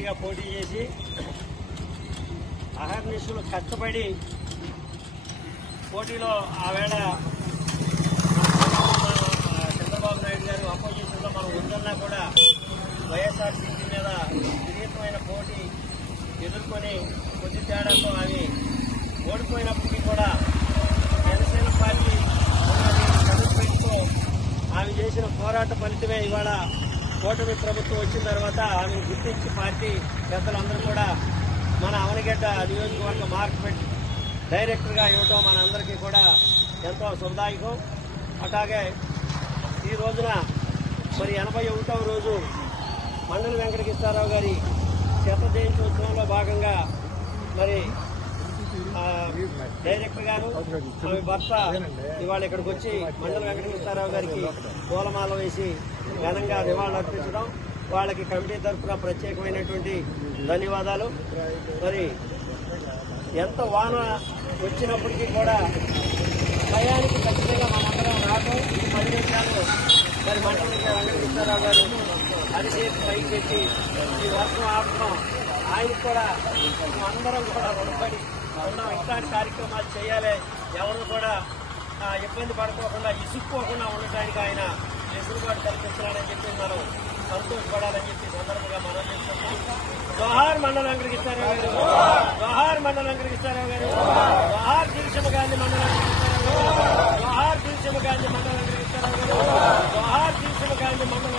ఎంపీగా పోటీ చేసి అహర్నిశలు కష్టపడి పోటీలో ఆవేళ చంద్రబాబు నాయుడు గారు అపోజిషన్లో మనం ఉందన్నా కూడా వైఎస్ఆర్సీపీ మీద విపరీతమైన పోటీ ఎదుర్కొని కొద్ది తేడాతో అవి ఓడిపోయినప్పటికీ కూడా జనసేన పార్టీ పెట్టుకో ఆమె చేసిన పోరాట ఫలితమే ఇవాళ కూటమి ప్రభుత్వం వచ్చిన తర్వాత ఆమెను గుర్తించి పార్టీ పెద్దలందరూ కూడా మన అవనిగడ్డ నియోజకవర్గ మార్కెట్ డైరెక్టర్గా ఇవ్వటం మన అందరికీ కూడా ఎంతో శుభదాయకం. అట్లాగే ఈ రోజున మరి 81వ రోజు మండలి వెంకటకృష్ణారావు గారి శత జయంత్యోత్సవంలో భాగంగా మరి డైరెక్టర్ గారు ఆమె భర్త ఇవాళ ఇక్కడికి వచ్చి మండలి వెంకటకృష్ణారావు గారికి పూలమాల వేసి ఘనంగా నివాళులర్పించడం, వాళ్ళకి కమిటీ తరఫున ప్రత్యేకమైనటువంటి ధన్యవాదాలు. మరి ఎంత వాన వచ్చినప్పటికీ కూడా భయానికి ఖచ్చితంగా మనందరం రావడం ఈ 10 నిమిషాలు మరి మండలి వెంకటకృష్ణారావు గారు అరిచేతి పైకి పెట్టి ఈ వర్షం ఆపడం ఆయనకు కూడా అందరం కూడా రుణపడి ఉన్నాం. ఇట్లాంటి కార్యక్రమాలు చేయాలి, ఎవరు కూడా ఇబ్బంది పడుకోకుండా ఇసుక్కోకుండా ఉండటానికి ఆయన వెసులుబాటు కల్పిస్తున్నాడని చెప్పి మనం సంతోషపడాలని చెప్పి సందర్భంగా మనం చేస్తున్నాం. జోహార్ మండల వెంకటకృష్ణారావు గారు, జోహార్ మండల వెంకటకృష్ణారావు గారు, జోహార్ దిల్షమ గాంధీ మండల వెంకటకృష్ణారావు గారు, జోహార్ దిల్షమ గాంధీ మండల వెంకటకృష్ణారావు గారు, జోహార్ దిల్షమ గాంధీ మండల